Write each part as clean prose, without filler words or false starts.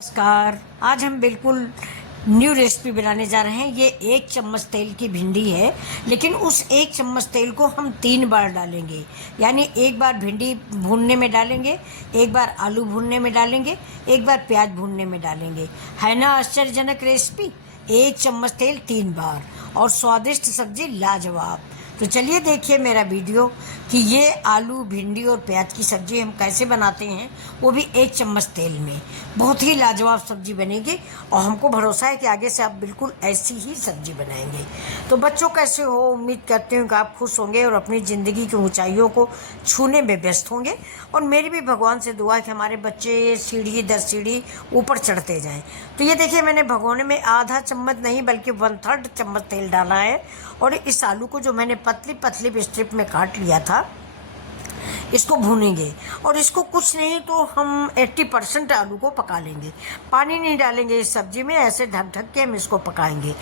नमस्कार। आज हम बिल्कुल न्यू रेसिपी बनाने जा रहे हैं। ये 1 चम्मच तेल की भिंडी है, लेकिन उस 1 चम्मच तेल को हम 3 बार डालेंगे। यानी एक बार भिंडी भूनने में डालेंगे, एक बार आलू भूनने में डालेंगे, एक बार प्याज भूनने में डालेंगे। है ना आश्चर्यजनक रेसिपी। 1 चम्मच तेल 3 बार और स्वादिष्ट सब्जी लाजवाब। तो चलिए देखिए मेरा वीडियो कि ये आलू भिंडी और प्याज की सब्ज़ी हम कैसे बनाते हैं, वो भी 1 चम्मच तेल में। बहुत ही लाजवाब सब्ज़ी बनेगी और हमको भरोसा है कि आगे से आप बिल्कुल ऐसी ही सब्ज़ी बनाएंगे। तो बच्चों कैसे हो, उम्मीद करती हूँ कि आप खुश होंगे और अपनी ज़िंदगी की ऊंचाइयों को छूने में व्यस्त होंगे। और मेरी भी भगवान से दुआ है कि हमारे बच्चे सीढ़ी दर सीढ़ी ऊपर चढ़ते जाएँ। तो ये देखिए मैंने भगोने में आधा चम्मच नहीं बल्कि 1/3 चम्मच तेल डाला है। और इस आलू को जो मैंने पतली पतली स्ट्रिप में काट लिया था, इसको भूनेंगे। और इसको कुछ नहीं तो हम 80% आलू को पका लेंगे। पानी नहीं डालेंगे इस सब्जी में, ऐसे ढक ढक के हम इसको पकाएंगे।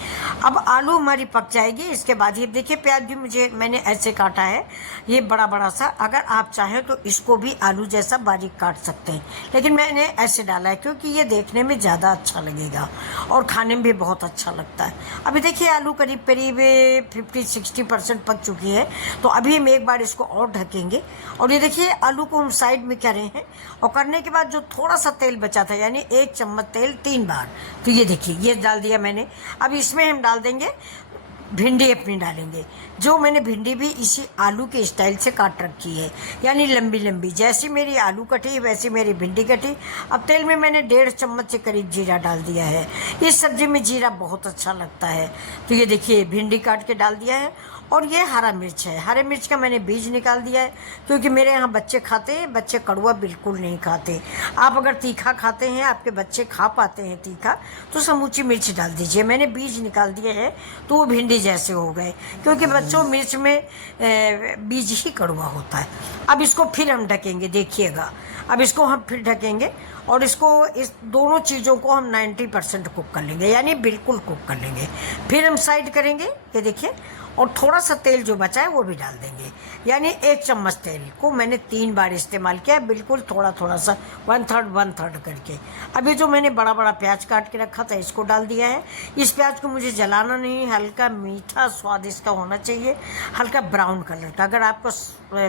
अब आलू हमारी पक जाएगी। इसके बाद ये देखिए प्याज भी मैंने ऐसे काटा है, ये बड़ा बड़ा सा। अगर आप चाहें तो इसको भी आलू जैसा बारीक काट सकते हैं, लेकिन मैंने ऐसे डाला है क्योंकि ये देखने में ज़्यादा अच्छा लगेगा और खाने में भी बहुत अच्छा लगता है। अभी देखिए आलू करीब करीब 50-60% पक चुकी है। तो अभी हम एक बार इसको और ढकेंगे। और ये देखिए आलू को हम साइड में कर रहे हैं। और करने के बाद जो थोड़ा सा तेल बचा था, यानी 1 चम्मच तेल 3 बार, तो ये देखिए ये डाल दिया मैंने। अब इसमें हम डाल देंगे भिंडी, अपनी डालेंगे। जो मैंने भिंडी भी इसी आलू के स्टाइल से काट रखी है, यानी लंबी लंबी। जैसी मेरी आलू कटी वैसी मेरी भिंडी कटी। अब तेल में मैंने 1.5 चम्मच के करीब जीरा डाल दिया है। इस सब्जी में जीरा बहुत अच्छा लगता है। तो ये देखिए भिंडी काट के डाल दिया है। और ये हरा मिर्च है। हरे मिर्च का मैंने बीज निकाल दिया है, क्योंकि मेरे यहाँ बच्चे खाते हैं। बच्चे कड़वा बिल्कुल नहीं खाते। आप अगर तीखा खाते हैं, आपके बच्चे खा पाते हैं तीखा, तो समूची मिर्च डाल दीजिए। मैंने बीज निकाल दिए हैं तो वो भिंडी जैसे हो गए, क्योंकि बच्चों मिर्च में बीज ही कड़वा होता है। अब इसको फिर हम ढकेंगे, देखिएगा। अब इसको हम फिर ढकेंगे और इसको, इस दोनों चीज़ों को हम 90% कुक कर लेंगे, यानी बिल्कुल कुक कर लेंगे। फिर हम साइड करेंगे, ये देखिए। और थोड़ा सा तेल जो बचा है वो भी डाल देंगे, यानी 1 चम्मच तेल को मैंने 3 बार इस्तेमाल किया, बिल्कुल थोड़ा थोड़ा सा 1/3 करके। अभी जो मैंने बड़ा बड़ा प्याज काट के रखा था, इसको डाल दिया है। इस प्याज को मुझे जलाना नहीं, हल्का मीठा स्वाद इसका होना चाहिए, हल्का ब्राउन कलर का। अगर आपका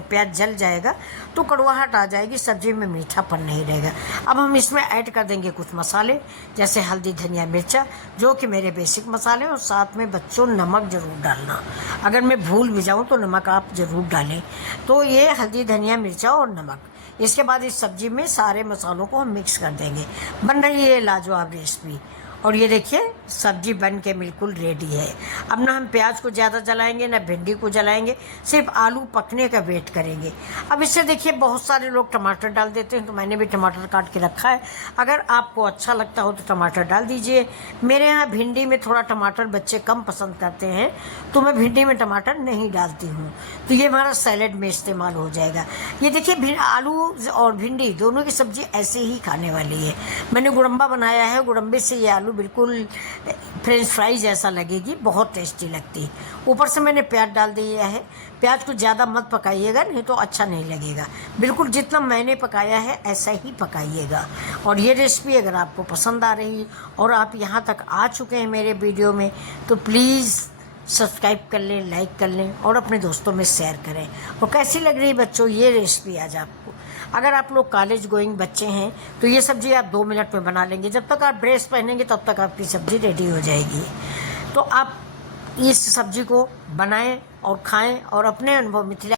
प्याज जल जाएगा तो कड़वाहट आ जाएगी, सब्जी में मीठापन नहीं रहेगा। अब हम इसमें ऐड कर देंगे कुछ मसाले, जैसे हल्दी, धनिया, मिर्चा, जो कि मेरे बेसिक मसाले। और साथ में बच्चों नमक ज़रूर डालना, अगर मैं भूल भी जाऊँ तो नमक आप ज़रूर डालें। तो ये हल्दी, धनिया, मिर्चा और नमक। इसके बाद इस सब्जी में सारे मसालों को हम मिक्स कर देंगे। बन रही है लाजवाब रेसिपी। और ये देखिए सब्जी बन के बिल्कुल रेडी है। अब ना हम प्याज को ज़्यादा जलाएंगे, ना भिंडी को जलाएंगे, सिर्फ आलू पकने का वेट करेंगे। अब इससे देखिए बहुत सारे लोग टमाटर डाल देते हैं, तो मैंने भी टमाटर काट के रखा है। अगर आपको अच्छा लगता हो तो टमाटर डाल दीजिए। मेरे यहाँ भिंडी में थोड़ा टमाटर बच्चे कम पसंद करते हैं, तो मैं भिंडी में टमाटर नहीं डालती हूँ। तो ये हमारा सैलेड में इस्तेमाल हो जाएगा। ये देखिए आलू और भिंडी दोनों की सब्ज़ी ऐसे ही खाने वाली है। मैंने गुड़म्बा बनाया है, गुड़म्बे से ये आलू बिल्कुल फ्रेंच फ्राई जैसा लगेगी, बहुत टेस्टी लगती है। ऊपर से मैंने प्याज डाल दिया है। प्याज को ज़्यादा मत पकाइएगा, नहीं तो अच्छा नहीं लगेगा। बिल्कुल जितना मैंने पकाया है ऐसा ही पकाइएगा। और ये रेसिपी अगर आपको पसंद आ रही और आप यहाँ तक आ चुके हैं मेरे वीडियो में, तो प्लीज़ सब्सक्राइब कर लें, लाइक कर लें और अपने दोस्तों में शेयर करें। और कैसी लग रही है बच्चों ये रेसिपी आज आपको? अगर आप लोग कॉलेज गोइंग बच्चे हैं तो ये सब्ज़ी आप 2 मिनट में बना लेंगे। जब तक आप ड्रेस पहनेंगे तब तक आपकी सब्ज़ी रेडी हो जाएगी। तो आप इस सब्ज़ी को बनाएं और खाएं और अपने अनुभव मिथिला